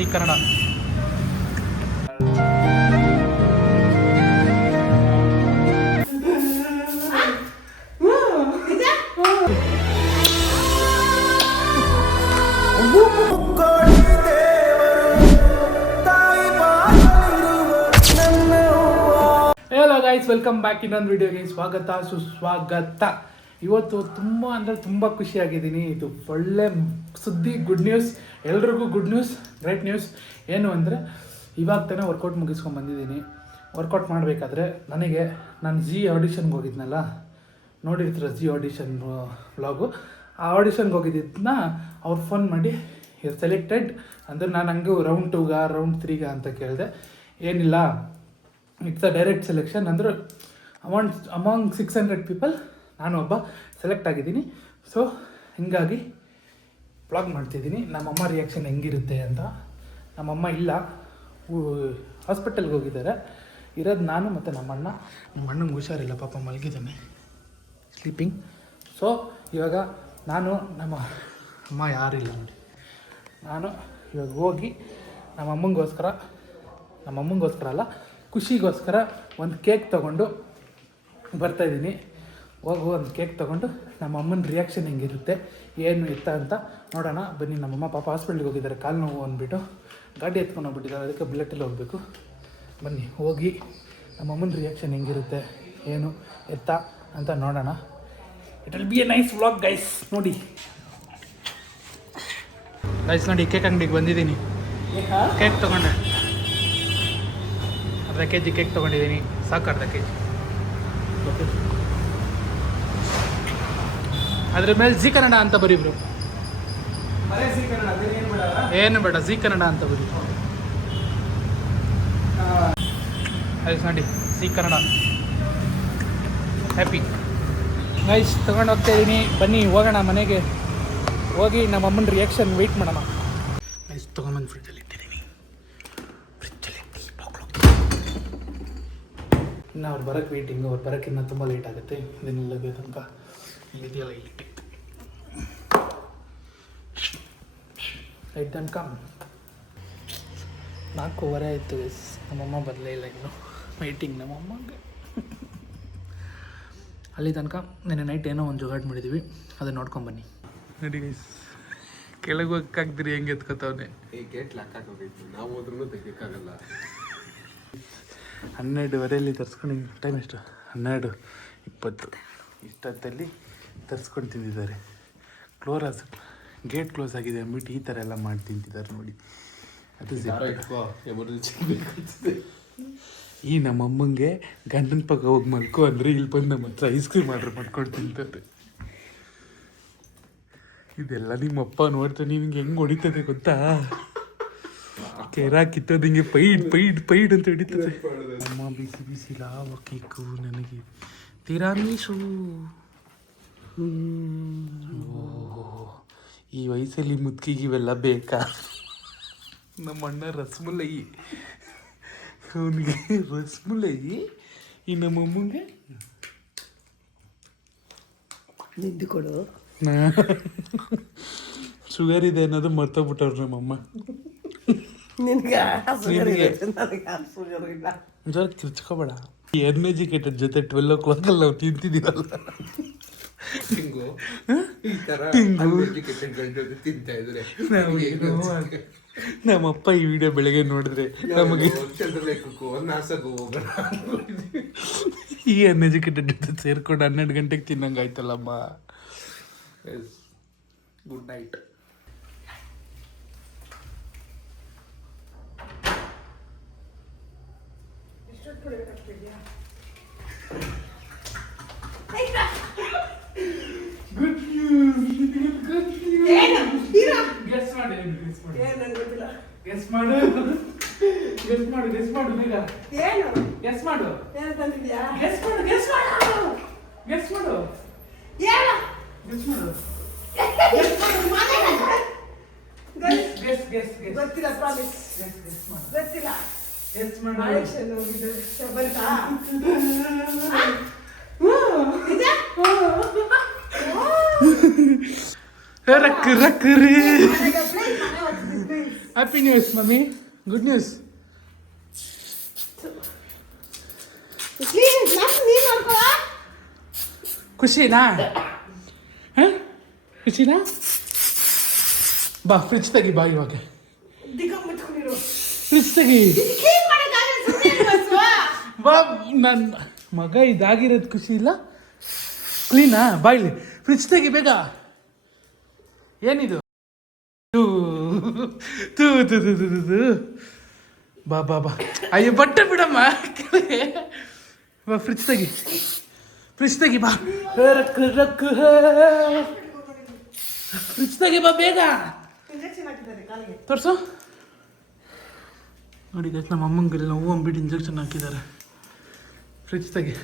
C Kannada. Hello guys, welcome back. ಇನ್ನೊಂದು ವಿಡಿಯೋಗೆ ಸ್ವಾಗತ ಸುಸ್ವಾಗತ. ಇವತ್ತು ತುಂಬ ಅಂದರೆ ತುಂಬ ಖುಷಿಯಾಗಿದ್ದೀನಿ. ಇದು ಒಳ್ಳೆ ಸುದ್ದಿ, ಗುಡ್ ನ್ಯೂಸ್, ಎಲ್ರಿಗೂ ಗುಡ್ ನ್ಯೂಸ್, ಗ್ರೇಟ್ ನ್ಯೂಸ್. ಏನು ಅಂದರೆ ಇವಾಗ ತಾನೇ ವರ್ಕೌಟ್ ಮುಗಿಸ್ಕೊಂಡು ಬಂದಿದ್ದೀನಿ. ವರ್ಕೌಟ್ ಮಾಡಬೇಕಾದ್ರೆ ನನಗೆ ನಾನು ಜಿ ಆಡಿಷನ್ಗೆ ಹೋಗಿದ್ನಲ್ಲ, ನೋಡಿರ್ತೀರ ಜಿ ಆಡಿಷನ್ ವ್ಲಾಗು. ಆ ಆಡಿಷನ್ಗೆ ಹೋಗಿದ್ದನ್ನ ಅವ್ರು ಫೋನ್ ಮಾಡಿ ಸೆಲೆಕ್ಟೆಡ್ ಅಂದರೆ ನಾನು ಹಂಗೆ ರೌಂಡ್ 2ಗ ರೌಂಡ್ 3ಗ ಅಂತ ಕೇಳಿದೆ. ಏನಿಲ್ಲ, ಇಟ್ಸ್ ಅ ಡೈರೆಕ್ಟ್ ಸೆಲೆಕ್ಷನ್. ಅಂದರೆ ಅಮಾಂಗ್ 600 ಪೀಪಲ್ ನಾನು ಒಬ್ಬ ಸೆಲೆಕ್ಟ್ ಆಗಿದ್ದೀನಿ. ಸೊ ಹೀಗಾಗಿ ವ್ಲಾಗ್ ಮಾಡ್ತಿದ್ದೀನಿ. ನಮ್ಮಮ್ಮ ರಿಯಾಕ್ಷನ್ ಹೆಂಗಿರುತ್ತೆ ಅಂತ. ನಮ್ಮಮ್ಮ ಇಲ್ಲ, ಹಾಸ್ಪಿಟಲ್ಗೆ ಹೋಗಿದ್ದಾರೆ. ಇರೋದು ನಾನು ಮತ್ತು ನಮ್ಮಣ್ಣ. ನಮ್ಮಣ್ಣಂಗೆ ಹುಷಾರಿಲ್ಲ, ಪಾಪ ಮಲಗಿದ್ದಾನೆ, ಸ್ಲೀಪಿಂಗ್. ಸೊ ಇವಾಗ ನಾನು, ನಮ್ಮ ಅಮ್ಮ ಯಾರಿಲ್ಲ ನೋಡಿ, ನಾನು ಇವಾಗ ಹೋಗಿ ನಮ್ಮಮ್ಮಂಗೋಸ್ಕರ ಅಲ್ಲ, ಖುಷಿಗೋಸ್ಕರ ಒಂದು ಕೇಕ್ ತೊಗೊಂಡು ಬರ್ತಾಯಿದ್ದೀನಿ. ಹೋಗು ಒಂದು ಕೇಕ್ ತೊಗೊಂಡು ನಮ್ಮ ಅಮ್ಮನ ರಿಯಾಕ್ಷನ್ ಹೆಂಗಿರುತ್ತೆ, ಏನು ಇತ್ತ ಅಂತ ನೋಡೋಣ ಬನ್ನಿ. ನಮ್ಮಮ್ಮ ಪಾಪ ಹಾಸ್ಪಿಟ್ಲಿಗೆ ಹೋಗಿದ್ದಾರೆ, ಕಾಲು ನೋವು ಅಂದ್ಬಿಟ್ಟು ಗಾಡಿ ಎತ್ಕೊಂಡು ಹೋಗ್ಬಿಟ್ಟಿದ್ದಾರೆ, ಅದಕ್ಕೆ ಬುಲೆಟಲ್ಲಿ ಹೋಗಬೇಕು. ಬನ್ನಿ ಹೋಗಿ ನಮ್ಮಮ್ಮನ ರಿಯಾಕ್ಷನ್ ಹೆಂಗಿರುತ್ತೆ, ಏನು ಎತ್ತ ಅಂತ ನೋಡೋಣ. It will be A nice vlog guys. ನೋಡಿ ಗೈಸ್, ನೋಡಿ ಕೇಕ್ ಅಂಗಡಿಗೆ ಬಂದಿದ್ದೀನಿ. ಕೇಕ್ ತೊಗೊಂಡೆ, ಅರ್ಧ ಕೆ ಜಿ ಕೇಕ್ ತೊಗೊಂಡಿದ್ದೀನಿ. ಸಾಕು, ಅರ್ಧ ಕೆ ಜಿ. ಓಕೆ, ಅದ್ರ ಮೇಲೆ ಜಿ ಕನ್ನಡ ಅಂತ ಬರೀಬ್ರು. ಏನು ಬೇಡ, ಜಿ ಕನ್ನಡ ಅಂತ ಬರೀ. ಗೈಸ್ ನೋಡಿ, ಜಿ ಕನ್ನಡ ಹ್ಯಾಪಿ. ಗೈಸ್ ತೊಗೊಂಡು ಹೋಗ್ತಾ ಇದ್ದೀನಿ. ಬನ್ನಿ ಹೋಗೋಣ ಮನೆಗೆ. ಹೋಗಿ ನಮ್ಮ ಅಮ್ಮನ ರಿಯಾಕ್ಷನ್ ವೆಯ್ಟ್ ಮಾಡೋಣ. ಗೈಸ್ ತೊಗೊಂಬಂದು ಫ್ರಿಡ್ಜಲ್ಲಿ ಇಟ್ಟಿದ್ದೀನಿ. ಇನ್ನು ಅವ್ರು ಬರೋಕ್ಕೆ ವೆಯ್ಟಿಂಗು. ಅವ್ರು ಬರೋಕ್ಕಿನ್ನ ತುಂಬ ಲೇಟ್ ಆಗುತ್ತೆ. ಇದನ್ನೆಲ್ಲ ಬೇಕಂತ ಇಲ್ಲಿದೆಯಲ್ಲ, ಇಲ್ಲಿ ಲೈಟ್ ತನಕ 4:15 ಆಯಿತು ಗೈಸ್. ನಮ್ಮಮ್ಮ ಬರಲೇ ಇಲ್ಲ ಇನ್ನು, ವೆಯ್ಟಿಂಗ್ ನಮ್ಮಮ್ಮಗೆ. ಅಲ್ಲಿ ತನಕ ನೆನ್ನೆ ನೈಟ್ ಏನೋ ಒಂದು ಜುಗಾಡ್ ಮಾಡಿದ್ದೀವಿ, ಅದನ್ನು ನೋಡ್ಕೊಂಬನ್ನಿ. ನೋಡಿ ಗೈಸ್, ಕೆಳಗೆ ಹೋಗಕ್ಕಾಗ್ದಿರಿ ಹೆಂಗೆ ಎತ್ಕೊತಾವನೆ. ಗೇಟ್ ಲಾಕ್ ಆಗೋಗೈತಿ, ನಾವು ಹೋದ್ರೂ ತೆಗಿಯೋಕ್ಕಾಗಲ್ಲ. 12:15 ತರಿಸ್ಕೊಂಡು, ಟೈಮ್ ಎಷ್ಟು? 12:20. ಇಷ್ಟೊತ್ತಲ್ಲಿ ತರಿಸ್ಕೊಂಡು ತಿಂದಿದ್ದಾರೆ. ಗೇಟ್ ಕ್ಲೋಸ್ ಆಗಿದೆ ಅಂದ್ಬಿಟ್ಟು ಈ ಥರ ಎಲ್ಲ ಮಾಡಿ ತಿಂತಿದ್ದಾರೆ ನೋಡಿ. ಅದು ಎಮರ್ಜೆನ್ಸಿ. ಈ ನಮ್ಮಮ್ಮಂಗೆ ಗಂಡನ ಪಕ್ಕ ಹೋಗಿ ಮಲ್ಕೋ ಅಂದರೆ ಇಲ್ಲಿ ಬಂದು ನಮ್ಮ ಹತ್ರ ಐಸ್ ಕ್ರೀಮ್ ಆರ್ಡ್ರ್ ಮಾಡ್ಕೊಂಡು ತಿಂತಾರೆ. ಇದೆಲ್ಲ ನಿಮ್ಮಪ್ಪ ನೋಡ್ತಾ ನಿಮ್ಗೆ ಹೆಂಗೆ ಹೊಡಿತದೆ ಗೊತ್ತಾ? ಕೆರ ಕಿತ್ತೋದು ಹಿಂಗೆ ಪೈಡ್ ಅಂತ ಹೊಡಿತದೆ. ಅಮ್ಮ ಬಿಸಿ ಬಿಸಿ ಲಾವ ಕೇಕು ನನಗೆ ತಿರಾಮೀಸು. ಈ ವಯಸ್ಸಲ್ಲಿ ಮುದ್ಕಿಗೆ ಇವೆಲ್ಲ ಬೇಕಾ? ನಮ್ಮ ಅಣ್ಣ ರಸಮಲೈ, ಅವನಿಗೆ ರಸಮಲೈ. ಈ ನಮ್ಮಮ್ಮಂಗೆ ನಿಂದು ಕೊಡು. ಶುಗರ್ ಇದೆ ಅನ್ನೋದು ಮರ್ತೋಗ್ಬಿಟ್ಟವ್ರು ನಮ್ಮಮ್ಮ. ಜರ ಕಿರ್ಚ್ಕೋಬೇಡ. ಈ ಅನ್ಎಜುಕೇಟೆಡ್ ಜೊತೆ 12 o'clock ನಾವು ತಿಂತಿದ್ದೀವಲ್ಲ, ನಮ್ಮಪ್ಪ ಈ ವಿಡಿಯೋ ಬೆಳಗ್ಗೆ ನೋಡಿದ್ರೆ ನಮಗೆ ಈ ಅನ್ಎಜುಕೇಟೆಡ್ ಜೊತೆ ಸೇರ್ಕೊಂಡು 12 ಗಂಟೆಗೆ ತಿನ್ನಂಗೆ ಆಯ್ತಲ್ಲಮ್ಮ. Good night. Good news. Guess ಮಾಡು ಬೇಗ. ಗೆಸ್ ಮಾಡು. ರಕ್ ರಕ್ ರೀ. Happy news mummy, good news. ಖುಷಿನಾ? ಹಾಂ ಖುಷಿನಾ? ಬಾ ಫ್ರಿಜ್ ತೆಗಿ, ಬಾ ಇವಾಗ ಫ್ರಿಜ್ ತೆಗಿ. ಬಾ, ನನ್ನ ಮಗ ಇದಾಗಿರೋದು ಖುಷಿ ಇಲ್ಲ. ಕ್ಲೀನಾ? ಬಾ ಇಲ್ಲಿ ಫ್ರಿಜ್ ತೆಗಿ ಬೇಗ. ಏನಿದು? ತೂ ತೂ ತೂ ತೂ ತೂ ತೂ ತೂ. ಬಾ ಬಾ ಬಾ. ಅಯ್ಯೋ ಬಟ್ಟೆ ಬಿಡಮ್ಮ ಕೆಳಗೆ. ಬಾ ಫ್ರಿಜ್ ತೆಗಿ, ಫ್ರಿಜ್ ತೆಗಿ ಬಾ. ರಕ್ಕು ರಕ್ಕು ಫ್ರಿಜ್ ತೆಗಿ ಬಾ ಬೇಗ. ತೋರ್ಸು. ನೋಡಿ ಗೈಸ್, ನಮ್ಮ ಅಮ್ಮಂಗೆಲ್ಲ ಹೂವು ಅಂಬಿಟ್ಟು ಇಂಜೆಕ್ಷನ್ ಹಾಕಿದ್ದಾರೆ. ಫ್ರಿಜ್ ತೆಗಿ.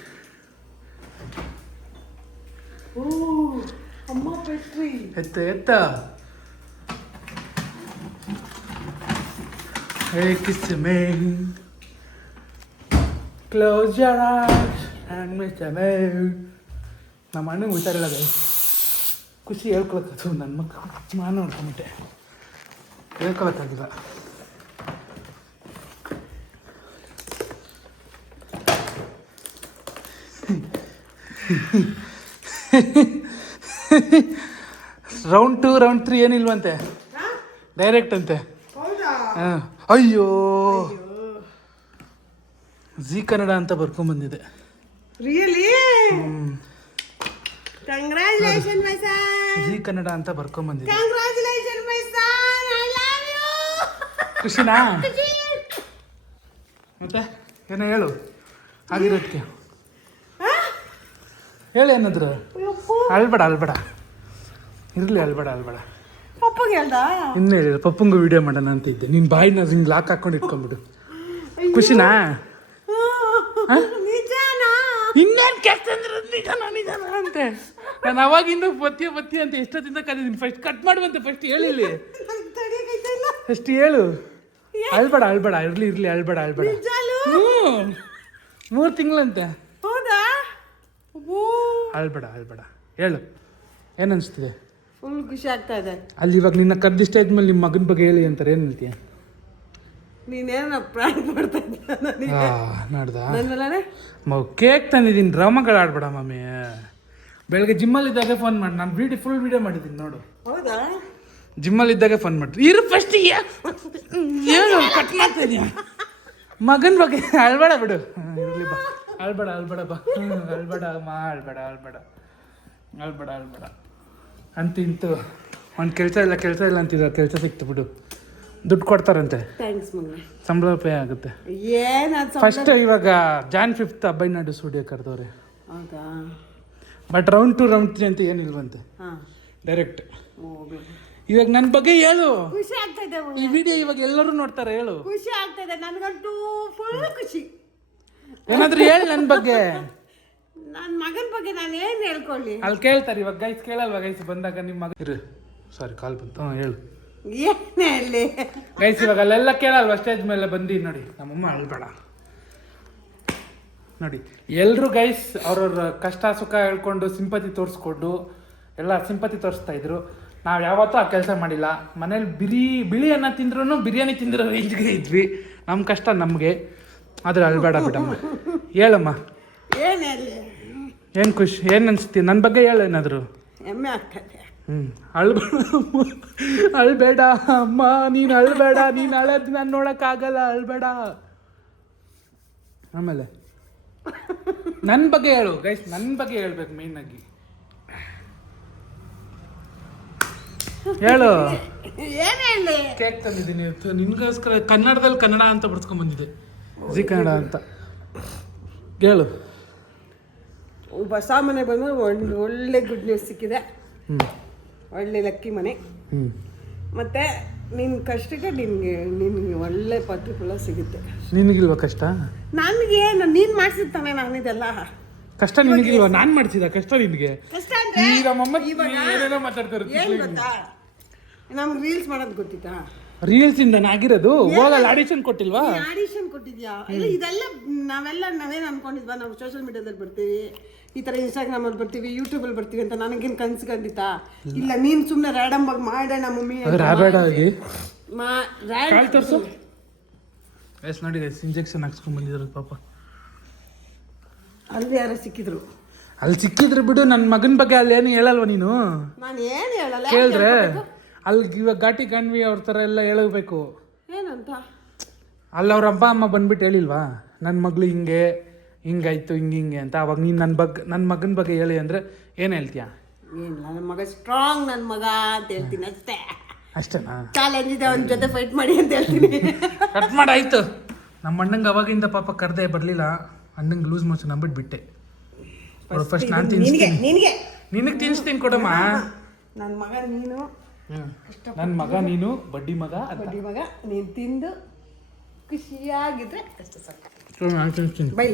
ಎತ್ತ ಎತ್ತ. Hey, kiss me. Close your eyes and miss me. ನಮ್ಮ ಅಣ್ಣಂಗೆ ಹುಷಾರಿಲ್ಲ ಗೈ. ಖುಷಿ ಹೇಳ್ಕೊಳಕ್ಕದು ನನ್ನ ಮಕ್ಕ ನಾನು ನೋಡ್ಕೊಂಬಿಟ್ಟೆ, ಹೇಳ್ಕೊಳಕ್ಕಾಗಿಲ್ಲ. ರೌಂಡ್ 2 ರೌಂಡ್ 3 ಏನಿಲ್ವಂತೆ, ಡೈರೆಕ್ಟ್ ಅಂತೆ. ಹಾಂ. ಅಯ್ಯೋ, ಜಿ ಕನ್ನಡ ಅಂತ ಬರ್ಕೊಂಡ್ಬಂದಿದೆ. Really? Congratulation my son. Zee Kannada ಅಂತ ಬರ್ಕೊಂಡ್ಬಂದಿದೆ. Congratulation my son, I love you. ಖುಷಿನಾ? ಮತ್ತೆ ಏನೋ ಹೇಳು ಆಗಿರೋದಕ್ಕೆ. ಹೇಳಿ ಏನಾದ್ರು. ಅಳ್ಬೇಡ ಅಳ್ಬೇಡ, ಇರಲಿ ಅಳ್ಬೇಡ ಅಳ್ಬೇಡ. ಪಪ್ಪಗೆ ಹೇಳ್ದ? ಇನ್ನು ಹೇಳಿಲ್ಲ, ಪಪ್ಪಂಗೂ ವಿಡಿಯೋ ಮಾಡೋಣ ಅಂತ ಇದ್ದೆ. ನಿನ್ನ ಬಾಯಿನ ಹಿಂಗೆ ಲಾಕ್ ಹಾಕೊಂಡು ಇಟ್ಕೊಂಡ್ಬಿಡು. ಖುಷಿನಾ? ನಿಜನಾ? ಇನ್ನೇನು ಕೆಲಸ ಅಂದ್ರೆ ನಿಜಾನ ನಿಜಾನ ಅಂತೆ. ನಾನು ಅವಾಗಿಂದ ಬತ್ತಿ ಅಂತ ಎಷ್ಟೊತ್ತಿಂದ ಕರೀತೀನಿ. ಫಸ್ಟ್ ಕಟ್ ಮಾಡುವಂತೆ, ಫಸ್ಟ್ ಹೇಳಿಲ್ಲಿ, ಫಸ್ಟ್ ಹೇಳು. ಅಳ್ಬೇಡ ಅಳ್ಬೇಡ, ಇರಲಿ ಇರಲಿ, ಅಳ್ಬೇಡ ಅಳ್ಬೇಡ. 3 ತಿಂಗಳಂತೆ. ಹೌದಾ? ಅಳ್ಬೇಡ ಅಳ್ಬೇಡ, ಹೇಳು ಏನು ಅನಿಸ್ತಿದೆ? ಫುಲ್ ಖುಷಿ ಆಗ್ತಾ ಇದೆ. ಅಲ್ಲಿ ಇವಾಗ ನಿನ್ನ ಕರ್ದಿಷ್ಟ ಆದ್ಮೇಲೆ ನಿಮ್ಮ ಮಗನ ಬಗ್ಗೆ ಹೇಳಿ ಅಂತಾರೆ, ಏನು ಹೇಳ್ತೀಯ? ನೀನೇನ ಪ್ರಾಂಕ್ ಮಾಡ್ತಾ ಇದ್ದ ನನಗೆ? ನೋಡ್ದ ನನ್ಮೇಲೆ ಕೇಕ್ ತಂದಿದ್ದೀನಿ. ಡ್ರಾಮಾಗಳು ಆಡ್ಬೇಡ ಮಮ್ಮಿ. ಬೆಳಗ್ಗೆ ಜಿಮ್ಮಲ್ಲಿದ್ದಾಗ ಫೋನ್ ಮಾಡಿ, ನಾನು ಫುಲ್ ವಿಡಿಯೋ ಮಾಡಿದ್ದೀನಿ ನೋಡು. ಹೌದಾ? ಜಿಮ್ಮಲ್ಲಿದ್ದಾಗ ಫೋನ್ ಮಾಡ್ರಿ. ಇರು ಫಸ್ಟ್ ಏನು ಕಟ್ ಮಾಡ್ತಾ ಇದೀಯ? ಮಗನ ಬಗ್ಗೆ ಅಳ್ಬೇಡ ಬಿಡು. ಇರಲಿ ಬಾ, ಅಳ್ಬೇಡ ಅಳ್ಬೇಡ ಬಾ. ಅಳ್ಬೇಡ ಅಮ್ಮ, ಅಳ್ಬೇಡ ಅಳ್ಬೇಡ ಅಳ್ಬೇಡ ಅಳ್ಬೇಡ. ಅಂತ ಇಂತು ಒಂದು ಕೆಲಸ ಇಲ್ಲ ಅಂತಿದ್ರು, ಕೆಲಸ ಸಿಕ್ತು ಬಿಡು. ದುಡ್ಡು ಕೊಡ್ತಾರಂತೆ, ಥ್ಯಾಂಕ್ಸ್ ಮಗ. ಸಂಬಳ ಪೇ ಆಗುತ್ತೆ. ಏನು ಫಸ್ಟ್ ಇವಾಗ ಜಾನ್ 5 ಅಬ್ಬೈನಾಡು ಸ್ಟುಡಿಯೋ ಕರೆದವ್ರೆ. ಹೌದಾ? ಬಟ್ ರೌಂಡ್ 2 ರೌಂಡ್ 3 ಅಂತ ಏನಿಲ್ವಂತೆ, ಹಾಂ ಡೈರೆಕ್ಟ್. ಇವಾಗ ನನ್ನ ಬಗ್ಗೆ ಹೇಳು. ಖುಷಿ ಆಗ್ತಾ ಇದೆ. ಈ ವಿಡಿಯೋ ಇವಾಗ ಎಲ್ಲರೂ ನೋಡ್ತಾರೆ, ಹೇಳು. ಖುಷಿ ಆಗ್ತಾ ಇದೆ ನನಗಂತೂ, ಫುಲ್ ಖುಷಿ. ಏನಾದರೂ ಹೇಳಿ ನನ್ನ ಬಗ್ಗೆ. ನನ್ನ ಮಗನ ಬಗ್ಗೆ ನಾನು ಏನು ಹೇಳ್ಕೊಳ್ಳಿ? ಅಲ್ಲಿ ಕೇಳ್ತಾರೆ ಇವಾಗ ಗೈಸ್, ಕೇಳಲ್ವಾ ಗೈಸ್ ಬಂದಾಗ ನಿಮ್ಮ ಮಗ? ಇರು ಸಾರಿ, ಕಾಲ್ ಬಂತು. ಹೇಳು. ಏನೇ ಹೇಳಿ ಗೈಸ್, ಇವಾಗ ಅಲ್ಲೆಲ್ಲ ಕೇಳಲ್ವಾ ಸ್ಟೇಜ್ ಮೇಲೆ ಬಂದು? ನೋಡಿ ನಮ್ಮಮ್ಮ ಅಳ್ಬೇಡ. ನೋಡಿ ಎಲ್ಲರೂ ಗೈಸ್ ಅವ್ರವ್ರ ಕಷ್ಟ ಸುಖ ಹೇಳ್ಕೊಂಡು ಸಿಂಪತಿ ತೋರಿಸ್ಕೊಂಡು ಎಲ್ಲ ಸಿಂಪತಿ ತೋರಿಸ್ತಾ ಇದ್ರು. ನಾವು ಯಾವತ್ತೂ ಆ ಕೆಲಸ ಮಾಡಿಲ್ಲ. ಮನೇಲಿ ಬಿಳಿ ಅನ್ನ ತಿಂದ್ರೂ ಬಿರಿಯಾನಿ ತಿಂದಿರೋ ರೇಂಜ್ಗೆ ಇದ್ವಿ. ನಮ್ಮ ಕಷ್ಟ ನಮಗೆ. ಆದರೆ ಅಳ್ಬೇಡ ಬಿಡಮ್ಮ, ಹೇಳಮ್ಮ. ಏನು ಖುಷಿ, ಏನು ಅನಿಸ್ತಿ ನನ್ನ ಬಗ್ಗೆ ಹೇಳು ಏನಾದರೂ. ಹೆಮ್ಮೆ ಆಗ್ತದೆ. ಅಳ್ಬೇಡ ಅಮ್ಮ, ನೀನು ಅಳ್ಬೇಡ. ನೀನು ಅಳೋದು ನಾನು ನೋಡೋಕ್ಕಾಗಲ್ಲ, ಅಳ್ಬೇಡ. ಆಮೇಲೆ ನನ್ನ ಬಗ್ಗೆ ಹೇಳು ಗೈಸ್, ನನ್ನ ಬಗ್ಗೆ ಹೇಳ್ಬೇಕು ಮೇಯ್ನಾಗಿ. ಹೇಳು. ಏನು ಹೇಳಿ? ಕೇಕ್ ತಂದಿದ್ದೀನಿ ನಿನ್ಗೋಸ್ಕರ. ಕನ್ನಡದಲ್ಲಿ ಕನ್ನಡ ಅಂತ ಬರ್ಸ್ಕೊಂಡ್ಬಂದಿದ್ದೆ, ಜಿ ಕನ್ನಡ ಅಂತ. ಹೇಳು. ಹೊಸ ಮನೆ ಬಂದು ಒಂದು ಒಳ್ಳೆ ಗುಡ್ ನ್ಯೂಸ್ ಸಿಕ್ಕಿದೆ. ಒಳ್ಳೆ ಲಕ್ಕಿ ಮನೆ. ಮತ್ತೆ ನಿನ್ನ ಕಷ್ಟಕ್ಕೆ ನಿನ್ಗೆ ಒಳ್ಳೆ ಪರ್ಟಿಕ್ಯುಲ ಸಿಗುತ್ತೆ. ನಿನಗಿಲ್ವಾ ಕಷ್ಟ? ನನಗೇನು ನೀನು ಮಾಡಿಸಿರ್ತಾನೆ ನಾನಿದೆಲ್ಲ ಕಷ್ಟ. ನಿನಗಿಲ್ವಾ? ನಾನು ಮಾಡಿಸಿದ ಕಷ್ಟ ನಿನಗೆ? ಕಷ್ಟ ಅಂದ್ರೆ ಈಗ ಮಮ್ಮ ಏನೇನೋ ಮಾತಾಡ್ತಾರೆ. ಏನು ಗೊತ್ತಾ, ನಮ್ಗೆ ರೀಲ್ಸ್ ಮಾಡೋದು ಗೊತ್ತಿತ್ತಾ? ರೀಲ್ಸ್ ಇಂದ ಆಗಿರೋದು. ಹೋಗಲ್ಲ ಆಡಿಷನ್ ಕೊಟ್ಟಿಲ್ವಾ? ಆಡಿಷನ್ ಕೊಟ್ಟಿದ್ಯಾ? ಇಲ್ಲ, ಇದೆಲ್ಲ ನಾವೇನು ಅನ್ಕೊಂಡಿದ್ವಾ? ನಾವು ಸೋಷಿಯಲ್ ಮೀಡಿಯಾದಲ್ಲಿ ಬರ್ತೀವಿ, ಈ ಥರ ಇನ್ಸ್ಟಾಗ್ರಾಮಲ್ಲಿ ಬರ್ತೀವಿ, ಯೂಟ್ಯೂಬಲ್ಲಿ ಬರ್ತೀವಿ ಅಂತ ನನಗೇನು ಕನ್ಸ್ಕೊಂಡಿತ್ತಾ? ಇಲ್ಲ, ನೀನು ಸುಮ್ಮನೆ ರ್ಯಾಡಮ್ ಆಗಿ ಮಾಡೋಣ ಮಮ್ಮಿ. ಕಾಲ್ ತೋರಿಸು ಎಸ್ ನೋಡಿ ಗೈಸ್ ಇಂಜೆಕ್ಷನ್ ಹಾಕ್ಸ್ಕೊಂಡ್ ಬಂದಿದ್ರು ಪಾಪ. ಅಲ್ಲಿ ಯಾರೋ ಸಿಕ್ಕಿದ್ರು. ಅಲ್ಲಿ ಸಿಕ್ಕಿದ್ರೆ ಬಿಡು, ನನ್ನ ಮಗನ ಬಗ್ಗೆ ಅಲ್ಲಿ ಏನು ಹೇಳಲ್ವ ನೀನು? ನಾನು ಏನು ಹೇಳಲ್ಲ. ಕೇಳಿದ್ರೆ ಅಲ್ಲಿ ಇವಾಗ ಘಾಟಿ ಕಣ್ವಿ ಅವ್ರ ಥರ ಎಲ್ಲ ಹೇಳಬೇಕು. ಏನಂತ? ಅಲ್ಲಿ ಅವ್ರ ಅಪ್ಪ ಅಮ್ಮ ಬಂದ್ಬಿಟ್ಟು ಹೇಳಿಲ್ವಾ ನನ್ನ ಮಗಳು ಹಿಂಗಾಯ್ತು ಹಿಂಗೆ ಅಂತ. ಅವಾಗ ನೀನು ನನ್ನ ಮಗನ ಬಗ್ಗೆ ಹೇಳಿ ಅಂದರೆ ಏನು ಹೇಳ್ತೀಯಾ? ಏನಿಲ್ಲ, ನನ್ನ ಮಗ ಸ್ಟ್ರಾಂಗ್, ನನ್ನ ಮಗ ಅಂತ ಹೇಳ್ತೀನಿ ಅಷ್ಟೇ. ಅಷ್ಟೇನಾ? ಚಾಲೆಂಜ್ ಇದೆ, ಅವನ ಜೊತೆ ಫೈಟ್ ಮಾಡಿ ಅಂತ ಹೇಳ್ತೀನಿ. ಕಟ್ ಮಾಡಾಯ್ತು. ನಮ್ಮ ಅಣ್ಣಂಗೆ ಅವಾಗಿಂದ ಪಾಪ ಕರೆದೆ ಬರಲಿಲ್ಲ. ಅಣ್ಣಂಗೆ ಲೂಸ್ ಮೋಷನ್ ಅಂದ್ಬಿಟ್ಟು ಬಿಟ್ಟೆ. ಫಸ್ಟ್ ನಾನು ತಿನ್ನಿಸ್ತೀನಿ, ನಿನಗೆ ತಿನ್ನಿಸ್ತೀನಿ ಕೊಡಮ್ಮ. ನನ್ನ ಮಗ ನೀನು, ನನ್ನ ಮಗ ನೀನು, ಬಡ್ಡಿ ಮಗ ನೀನು ತಿಂದು ಖುಷಿಯಾಗಿದ್ರೆ ಅಷ್ಟೇ ಸಾಕು. ನಾನು ತಿನ್ನಿಸ್ತೀನಿ. ಬೈ.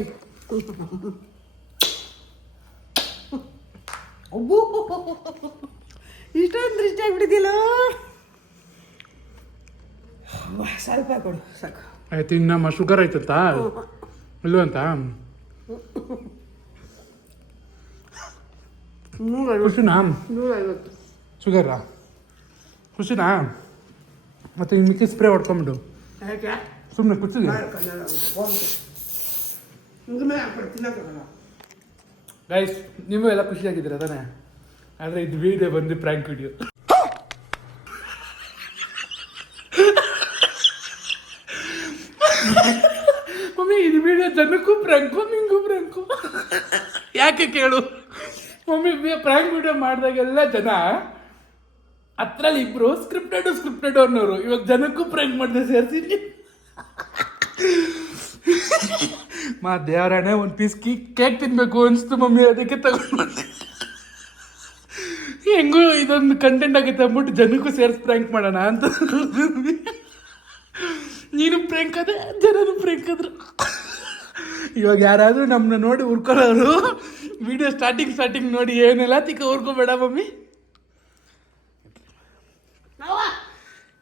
ಒಬ್ಬು ಇಷ್ಟೊಂದು ಇಷ್ಟ ಆಗ್ಬಿಟ್ಟಿದ್ದಿಲ್ಲ. ಸ್ವಲ್ಪ ಕೊಡು ಸಾಕು. ಆಯ್ತು. ಇನ್ನಮ್ಮ ಶುಗರ್ ಆಯ್ತಂತ ಇಲ್ವಂತ? ಖುಷಿನಾ? 150 ಶುಗರಾ? ಖುಷಿನಾ? ಮತ್ತೆ ಈ ಮಿಕ್ಕಿ ಸ್ಪ್ರೇ ಹೊಡ್ಕೊಂಬಿಡು ಸುಮ್ಮನೆ ಕುಚ್ಚಿಗೆ. ಗೈಸ್ ನೀವು ಎಲ್ಲ ಖುಷಿಯಾಗಿದ್ದೀರ ತಾನೆ? ಆದರೆ ಇದು ವಿಡಿಯೋ ಬಂದು ಪ್ರ್ಯಾಂಕ್ ವಿಡಿಯೋ. ಮಮ್ಮಿ ಇದು ವಿಡಿಯೋ ಜನಕ್ಕೂ ಪ್ರ್ಯಾಂಕು ನಿಂಗೂ ಪ್ರ್ಯಾಂಕು. ಯಾಕೆ ಕೇಳು ಮಮ್ಮಿ, ಪ್ರ್ಯಾಂಕ್ ವಿಡಿಯೋ ಮಾಡಿದಾಗೆಲ್ಲ ಜನ ಅದ್ರಲ್ಲಿ ಇಬ್ರು ಸ್ಕ್ರಿಪ್ಟೆಡ್ ಅನ್ನೋರು. ಇವಾಗ ಜನಕ್ಕೂ ಪ್ರ್ಯಾಂಕ್ ಮಾಡಿದೆ ಸೇರಿಸಿ. ದೇವರಾಣೆ ಒಂದು ಪೀಸ್ ಕೇಕ್ ತಿನ್ಬೇಕು ಅನಿಸ್ತು ಮಮ್ಮಿ, ಅದಕ್ಕೆ ತಗೊಂಡು ಹೆಂಗೂ ಇದೊಂದು ಕಂಟೆಂಟ್ ಆಗೈತೆ ಅಂದ್ಬಿಟ್ಟು ಜನಕ್ಕೂ ಸೇರಿಸಿ ಪ್ರ್ಯಾಂಕ್ ಮಾಡೋಣ ಅಂತ. ನೀನು ಪ್ರ್ಯಾಂಕ್ ಅದೇ, ಜನರು ಪ್ರ್ಯಾಂಕ್ ಆದ್ರು. ಇವಾಗ ಯಾರಾದರೂ ನಮ್ಮನ್ನ ನೋಡಿ ಉರ್ಕೊಳ್ಳೋರು ವಿಡಿಯೋ ಸ್ಟಾರ್ಟಿಂಗ್ ನೋಡಿ ಏನೆಲ್ಲ ಉರ್ಕೋಬೇಡ ಮಮ್ಮಿ.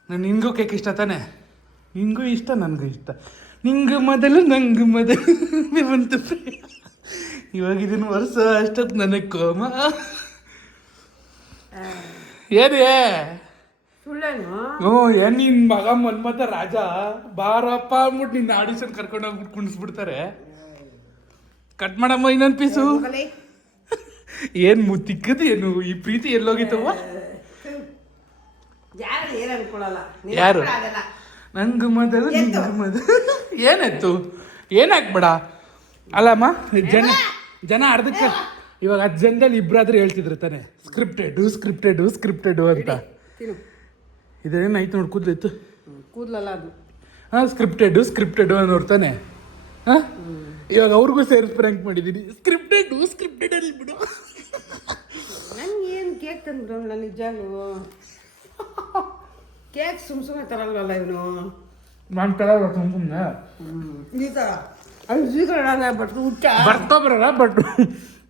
ನಾನು ನಿಂಗೂ ಕೇಕ್ ಇಷ್ಟ ತಾನೆ? ನಿಂಗೂ ಇಷ್ಟ, ನನಗೂ ಇಷ್ಟ. ನಿಂಗೆ ಮೊದಲು ನಂಗೆ ಮೊದಲು ಬಂತು. ಇವಾಗ ಇದನ್ನು ವರ್ಷ ಅಷ್ಟೊತ್ತು ನನಗೆ ಕೋಮ ಏನೇ ಹ್ಞೂ. ಏನ್ ನಿನ್ ಮಗ ಮನ್ಮತ ರಾಜ ಬಾರಪ್ಪ ಅಂದ್ಬಿಟ್ಟು ನಿನ್ನ ಆಡಿಷನ್ ಕರ್ಕೊಂಡು ಹೋಗ್ಬಿಟ್ಟು ಕುಣಿಸ್ಬಿಡ್ತಾರೆ. ಕಟ್ ಮಾಡಮ್ಮ ಇನ್ನೊಂದು ಪೀಸು. ಏನು ತಿಕ್ಕದು ಏನು ಈ ಪ್ರೀತಿ ಎಲ್ಲೋಗಿತ್ತವ? ಯಾರು? ನಂಗೆ ಮೊದಲು ನಿಂಗೆ ಮೊದಲು ಏನಾಯ್ತು? ಏನಾಗ್ಬೇಡ ಅಲ್ಲಮ್ಮ. ಜನ ಅರ್ಧಕ್ಕೆ ಇವಾಗ 10 ಜನದಲ್ಲಿ ಇಬ್ಬರಾದ್ರೂ ಹೇಳ್ತಿದ್ರು ತಾನೆ ಸ್ಕ್ರಿಪ್ಟೆಡು ಅಂತ. ಇದೇನಾಯ್ತು ನೋಡಿ ಕೂದಲಿತ್ತು ಕೂದಲಲ್ಲ ಅದು. ಹಾಂ ಸ್ಕ್ರಿಪ್ಟೆಡು ಅನ್ನೋರು ತಾನೆ. ಹಾಂ ಇವಾಗ ಅವ್ರಿಗೂ ಸೇರಿಸಿ ಪ್ರ್ಯಾಂಕ್ ಮಾಡಿದ್ದೀನಿ. ಸ್ಕ್ರಿಪ್ಟೆಡ್ ಅಲ್ಲಿ ಬಿಡು. ನಂಗೆ ಏನು ಕೇಕ್ ತಂದ್ಬಿಡೋಣ ನಿಜಾನು. ಕೇಕ್ ಸುಮ್ಮನೆ ತರಲ್ವಲ್ಲ ಇವನು. ನಾನು ತರಲ್ಲ ಸುಮ್ಮನೆ ಈ ಥರ ಅದು ಸ್ವೀಕರಣ ಬಟ್ ಹುಚ್ಚ ಬರ್ತಾ ಬರಲ್ಲ. ಬಟ್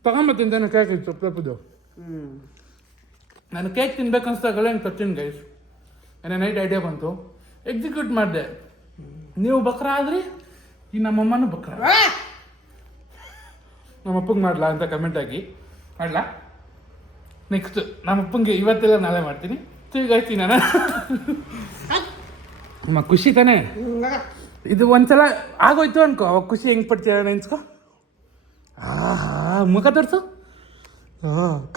ತಗೊಂಬತ್ತೀನಿ ಕೇಕ್ ಇತ್ತು ಸ್ವಲ್ಪದ್ದು. ನಾನು ಕೇಕ್ ತಿನ್ಬೇಕು ಅನ್ಸ್ದಾಗಲ್ಲ ಹೆಂಗೆ ತರ್ತೀನಿ ಗೈಸ್. ನನ್ನ ನೈಟ್ ಐಡಿಯಾ ಬಂತು, ಎಕ್ಸಿಕ್ಯೂಟ್ ಮಾಡಿದೆ. ನೀವು ಬಕ್ರ ಆದ್ರಿ, ಈ ನಮ್ಮಮ್ಮನೂ ಬಕ್ರ. ನಮ್ಮಪ್ಪಂಗೆ ಮಾಡಲಾ ಅಂತ ಕಮೆಂಟ್ ಆಗಿ ಮಾಡಲಾ. ನೆಕ್ಸ್ಟ್ ನಮ್ಮಪ್ಪಂಗೆ ಇವತ್ತೆಲ್ಲ ನಾಳೆ ಮಾಡ್ತೀನಿ. ತಿರ್ಗಾಯ್ತೀನಿ ನಾನು. ನಮ್ಮ ಖುಷಿ ತಾನೇ ಇದು. ಒಂದ್ಸಲ ಆಗೋಯ್ತು ಅನ್ಕೋ, ಅವಾಗ ಖುಷಿ ಹೆಂಗೆ ಪಡ್ತೀರ ನೆನ್ಸ್ಕೊ. ಮುಖ ತೋರಿಸು.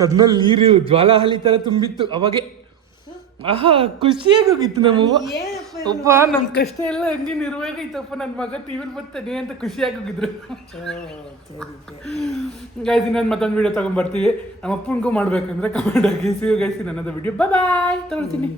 ಕಣ್ಣಲ್ಲಿ ನೀರು ಜ್ವಾಲಾಹಲಿ ಥರ ತುಂಬಿತ್ತು ಅವಾಗೆ. ಖುಷಿಯಾಗಿ ಹೋಗಿತ್ತು ನಮ್ಮವ್ವ. ಒಬ್ಬ ನಮ್ಮ ಕಷ್ಟ ಎಲ್ಲ ಹಂಗೆ ನಿರ್ವಾಗೈತಪ್ಪ, ನನ್ನ ಮಗ ಟಿವಿಲಿ ಬರ್ತಾನೆ ಅಂತ ಖುಷಿಯಾಗಿ ಹೋಗಿದ್ರು. ಗೈಸಿ ನಾನು ಮತ್ತೊಂದು ವಿಡಿಯೋ ತಗೊಂಡ್ಬರ್ತೀವಿ. ನಮ್ಮ ಅಪ್ಪನಿಗೂ ಮಾಡ್ಬೇಕಂದ್ರೆ ಕಮೆಂಟ್ ಆಗಿ. See you guys in another video. Bye ತಗೊಳ್ತೀನಿ.